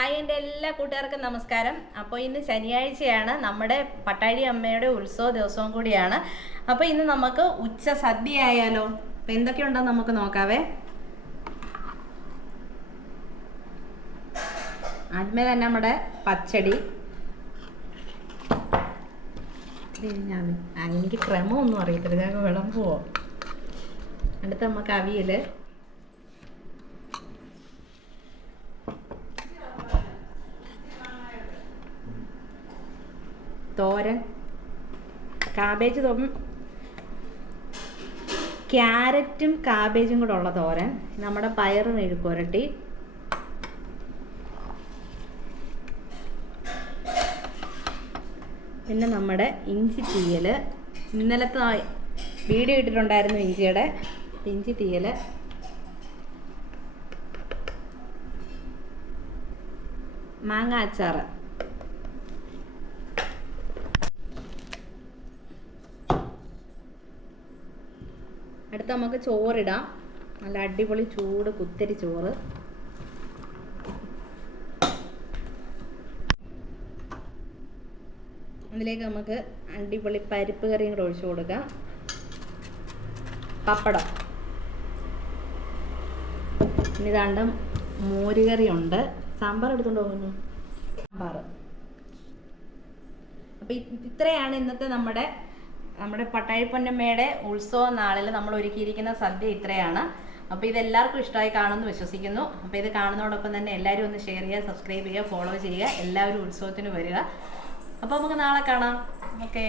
Hi എന്റെ എല്ലാ കൂട്ടുകാർക്കും നമസ്കാരം. അപ്പോൾ ഇന്ന് ശനിയാഴ്ചയാണ്. നമ്മുടെ പട്ടാഴി അമ്മയുടെ ഉത്സവ ദിവസവും കൂടിയാണ്. അപ്പോൾ ഇന്ന് നമുക്ക് ഉച്ച സദ്യ ആയാലോ? അപ്പോൾ എന്തൊക്കെയുണ്ടെന്ന് നമുക്ക് നോക്കാവേ. ആദ്യമേ തന്നെ നമ്മുടെ പച്ചടി. ഞാൻ എനിക്ക് ക്രമമൊന്നും അറിയത്തില്ല. ഞാൻ വിളമ്പുവോ? അടുത്ത് നമുക്ക് അവിയൽ തോരൻ കാബേജ് തോരൻ ക്യാരറ്റും കാബേജും കൂടെ ഉള്ള തോരൻ. നമ്മുടെ പയർ മെഴുക്കുരട്ടി പിന്നെ നമ്മുടെ ഇഞ്ചി തീയൽ ഇന്നലത്തെ വീഡിയോ ഇട്ടിട്ടുണ്ടായിരുന്നു ഇഞ്ചിയുടെ. ഇഞ്ചി തീയൽ മാങ്ങ അച്ചാറ്. അടുത്ത നമുക്ക് ചോറിടാം. നല്ല അടിപൊളി ചൂട് കുത്തരി ചോറ്. അതിലേക്ക് നമുക്ക് അടിപൊളി പരിപ്പ് കറിയും കൂടെ ഒഴിച്ചു കൊടുക്കാം. പപ്പടം. ഇനി ദാണ്ട മോരുകറി ഉണ്ട് സാമ്പാർ എടുത്തുകൊണ്ട് പോകുന്നു സാമ്പാർ. അപ്പം ഇത്രയാണ് ഇന്നത്തെ നമ്മുടെ നമ്മുടെ പട്ടാഴിപ്പൊന്നമ്മയുടെ ഉത്സവ നാളിൽ നമ്മൾ ഒരുക്കിയിരിക്കുന്ന സദ്യ ഇത്രയാണ്. അപ്പോൾ ഇത് എല്ലാവർക്കും ഇഷ്ടമായി കാണുമെന്ന് വിശ്വസിക്കുന്നു. അപ്പോൾ ഇത് കാണുന്നതോടൊപ്പം തന്നെ എല്ലാവരും ഒന്ന് ഷെയർ ചെയ്യുക സബ്സ്ക്രൈബ് ചെയ്യുക ഫോളോ ചെയ്യുക എല്ലാവരും ഉത്സവത്തിന് വരിക. അപ്പോൾ നമുക്ക് നാളെ കാണാം. ഓക്കേ